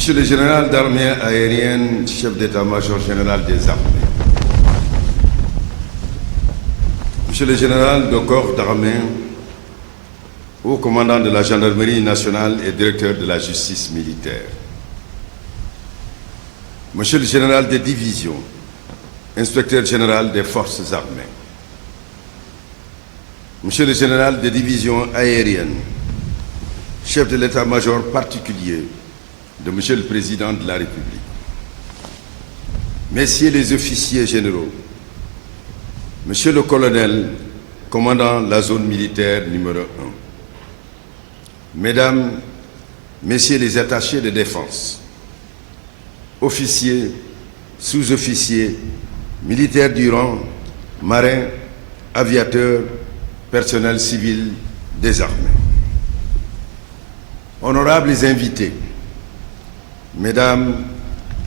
Monsieur le général d'armée aérienne, chef d'état-major général des armées. Monsieur le général de corps d'armée, haut commandant de la gendarmerie nationale et directeur de la justice militaire. Monsieur le général de division, inspecteur général des forces armées. Monsieur le général de division aérienne, chef de l'état-major particulier de Monsieur le Président de la République. Messieurs les officiers généraux, Monsieur le colonel, commandant la zone militaire numéro 1. Mesdames, Messieurs les attachés de défense, officiers, sous-officiers, militaires du rang, marins, aviateurs, personnel civil des armées. Honorables invités, Mesdames,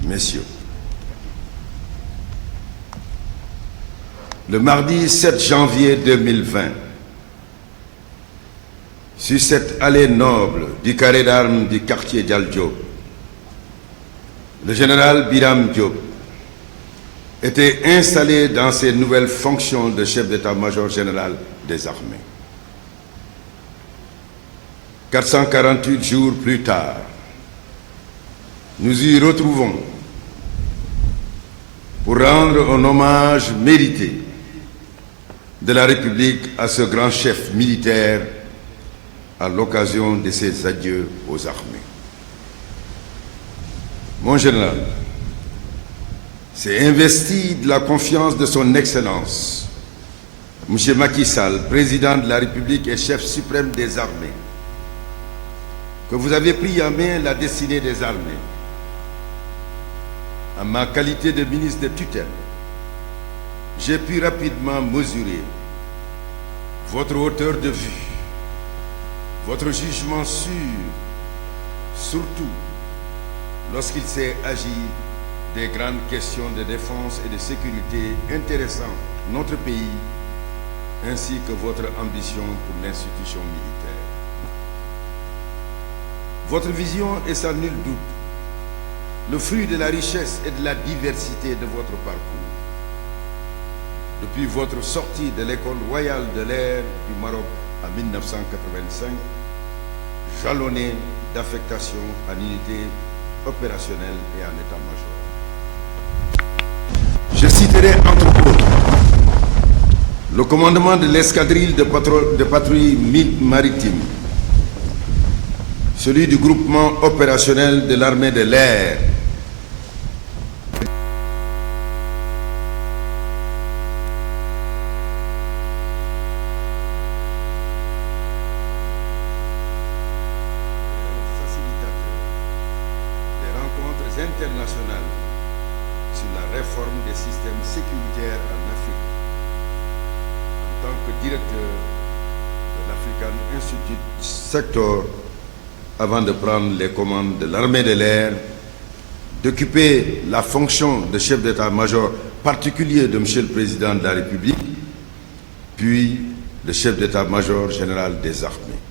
Messieurs, le mardi 7 janvier 2020, sur cette allée noble du carré d'armes du quartier Dial Diop, le général Biram Diop était installé dans ses nouvelles fonctions de chef d'état-major général des armées. 448 jours plus tard, nous y retrouvons pour rendre un hommage mérité de la République à ce grand chef militaire à l'occasion de ses adieux aux armées. Mon général s'est investi de la confiance de son Excellence, M. Macky Sall, président de la République et chef suprême des armées, que vous avez pris en main la destinée des armées. En ma qualité de ministre de tutelle, j'ai pu rapidement mesurer votre hauteur de vue, votre jugement sûr, surtout lorsqu'il s'est agi des grandes questions de défense et de sécurité intéressant notre pays, ainsi que votre ambition pour l'institution militaire. Votre vision est sans nul doute le fruit de la richesse et de la diversité de votre parcours. Depuis votre sortie de l'école royale de l'air du Maroc en 1985, jalonnée d'affectation en unité opérationnelle et en état-major. Je citerai entre autres le commandement de l'escadrille de patrouille maritime, celui du groupement opérationnel de l'armée de l'air, internationale sur la réforme des systèmes sécuritaires en Afrique en tant que directeur de l'African Institute Sector avant de prendre les commandes de l'armée de l'air, d'occuper la fonction de chef d'état-major particulier de M. le Président de la République, puis de chef d'état-major général des armées.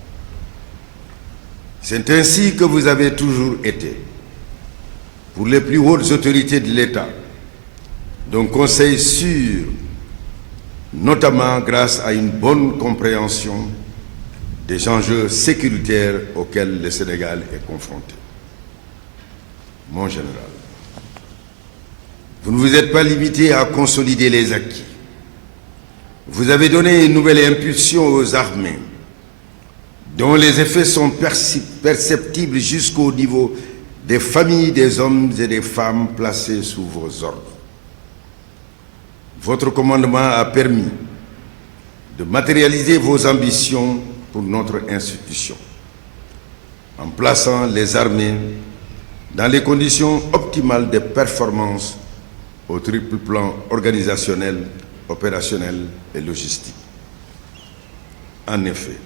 C'est ainsi que vous avez toujours été, pour les plus hautes autorités de l'État, d'un conseil sûr, notamment grâce à une bonne compréhension des enjeux sécuritaires auxquels le Sénégal est confronté. Mon général, vous ne vous êtes pas limité à consolider les acquis. Vous avez donné une nouvelle impulsion aux armées, dont les effets sont perceptibles jusqu'au niveau des familles des hommes et des femmes placés sous vos ordres. Votre commandement a permis de matérialiser vos ambitions pour notre institution, en plaçant les armées dans les conditions optimales de performance au triple plan organisationnel, opérationnel et logistique. En effet,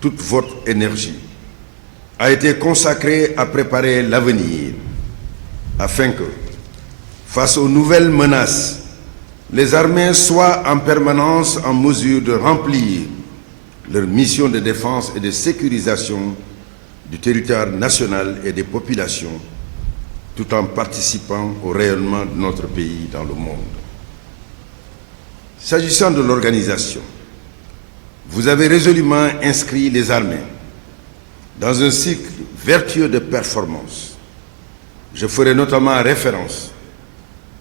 toute votre énergie a été consacrée à préparer l'avenir, afin que, face aux nouvelles menaces, les armées soient en permanence en mesure de remplir leur mission de défense et de sécurisation du territoire national et des populations, tout en participant au rayonnement de notre pays dans le monde. S'agissant de l'organisation, vous avez résolument inscrit les armées dans un cycle vertueux de performance. Je ferai notamment référence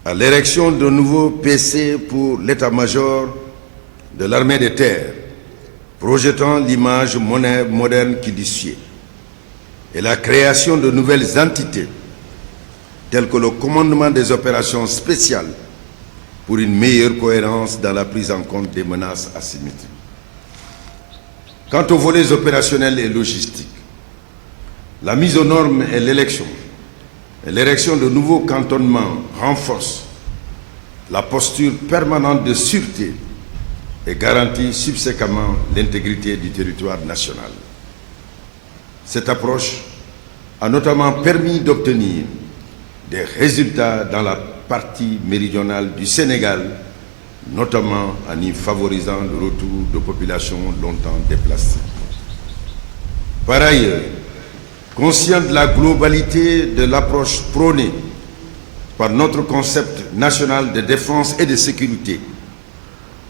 à l'érection d'un nouveau PC pour l'état-major de l'armée de terre, projetant l'image moderne qui lui suit, et la création de nouvelles entités telles que le commandement des opérations spéciales pour une meilleure cohérence dans la prise en compte des menaces asymétriques. Quant aux volets opérationnels et logistiques, la mise aux normes et l'élection de nouveaux cantonnements renforce la posture permanente de sûreté et garantit subséquemment l'intégrité du territoire national. Cette approche a notamment permis d'obtenir des résultats dans la partie méridionale du Sénégal, notamment en y favorisant le retour de populations longtemps déplacées. Par ailleurs, conscient de la globalité de l'approche prônée par notre concept national de défense et de sécurité,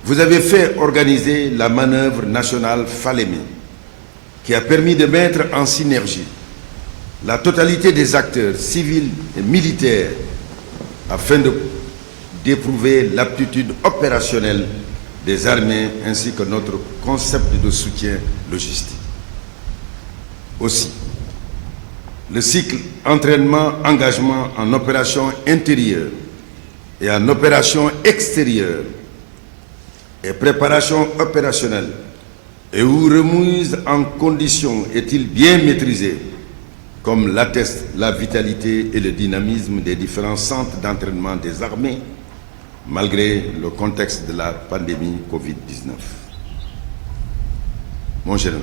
vous avez fait organiser la manœuvre nationale Falémé, qui a permis de mettre en synergie la totalité des acteurs civils et militaires afin d'éprouver l'aptitude opérationnelle des armées ainsi que notre concept de soutien logistique. Aussi, le cycle entraînement-engagement en opération intérieure et en opération extérieure et préparation opérationnelle et ou remise en condition est-il bien maîtrisé, comme l'atteste la vitalité et le dynamisme des différents centres d'entraînement des armées, malgré le contexte de la pandémie Covid-19. Mon général,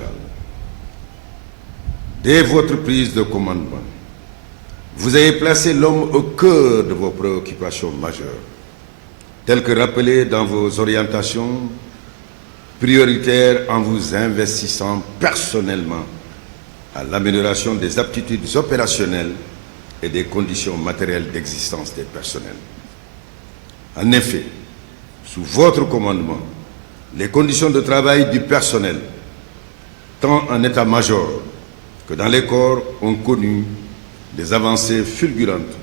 dès votre prise de commandement, vous avez placé l'homme au cœur de vos préoccupations majeures, telles que rappelées dans vos orientations prioritaires en vous investissant personnellement à l'amélioration des aptitudes opérationnelles et des conditions matérielles d'existence des personnels. En effet, sous votre commandement, les conditions de travail du personnel, tant en état-major que dans les corps, ont connu des avancées fulgurantes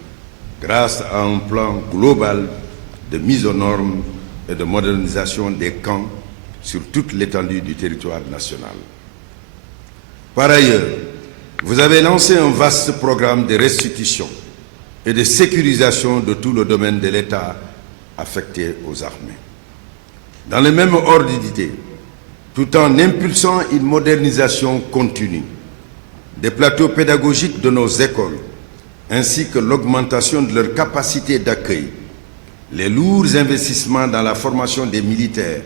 grâce à un plan global de mise aux normes et de modernisation des camps sur toute l'étendue du territoire national. Par ailleurs, vous avez lancé un vaste programme de restitution et de sécurisation de tout le domaine de l'État affecté aux armées. Dans le même ordre d'idée, tout en impulsant une modernisation continue des plateaux pédagogiques de nos écoles, ainsi que l'augmentation de leur capacité d'accueil, les lourds investissements dans la formation des militaires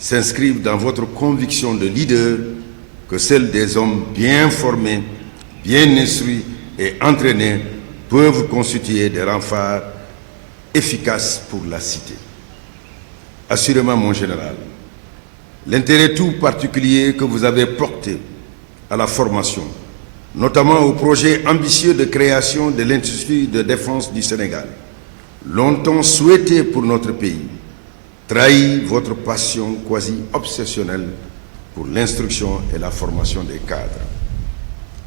s'inscrivent dans votre conviction de leader que seuls des hommes bien formés, bien instruits et entraînés peuvent constituer des renforts efficaces pour la cité. Assurément, mon général, l'intérêt tout particulier que vous avez porté à la formation, notamment au projet ambitieux de création de l'industrie de défense du Sénégal, longtemps souhaité pour notre pays, trahit votre passion quasi obsessionnelle pour l'instruction et la formation des cadres.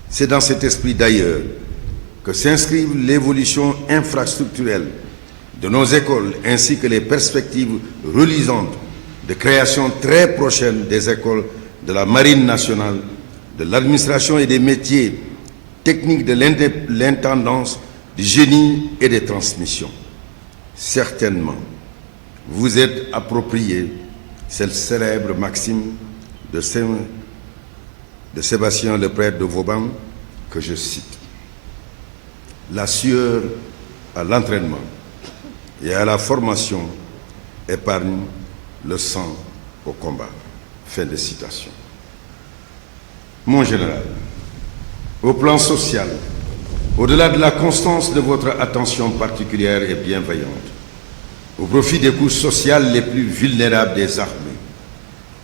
C'est dans cet esprit d'ailleurs que s'inscrivent l'évolution infrastructurelle de nos écoles ainsi que les perspectives reluisantes de création très prochaine des écoles de la Marine nationale, de l'administration et des métiers techniques de l'intendance, du génie et des transmissions. Certainement, vous êtes approprié cette célèbre maxime de Sébastien le prêtre de Vauban que je cite. La sueur à l'entraînement et à la formation épargne le sang au combat. Fin de citation. Mon général, au plan social, au-delà de la constance de votre attention particulière et bienveillante, au profit des couches sociales les plus vulnérables des armées,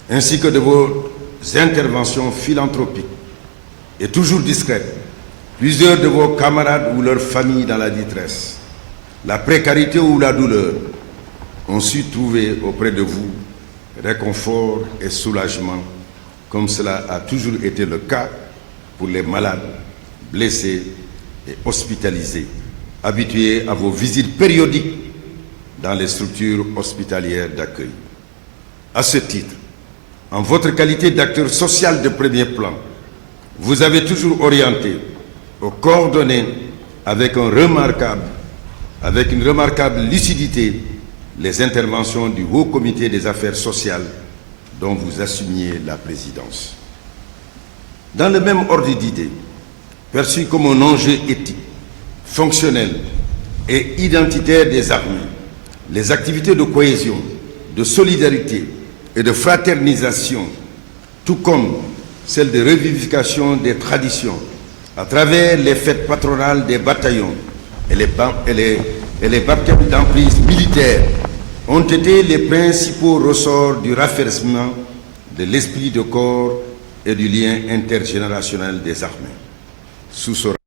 ainsi que de vos interventions philanthropiques et toujours discrète, plusieurs de vos camarades ou leurs familles dans la détresse, la précarité ou la douleur ont su trouver auprès de vous réconfort et soulagement, comme cela a toujours été le cas pour les malades, blessés et hospitalisés, habitués à vos visites périodiques dans les structures hospitalières d'accueil. À ce titre, en votre qualité d'acteur social de premier plan, vous avez toujours orienté, coordonné avec une remarquable lucidité les interventions du Haut Comité des Affaires sociales dont vous assumiez la présidence. Dans le même ordre d'idées, perçu comme un enjeu éthique, fonctionnel et identitaire des armées, les activités de cohésion, de solidarité et de fraternisation, tout comme celle de revivification des traditions à travers les fêtes patronales des bataillons et les baptêmes d'emprise militaire, ont été les principaux ressorts du raffermissement de l'esprit de corps et du lien intergénérationnel des armées. Sous ce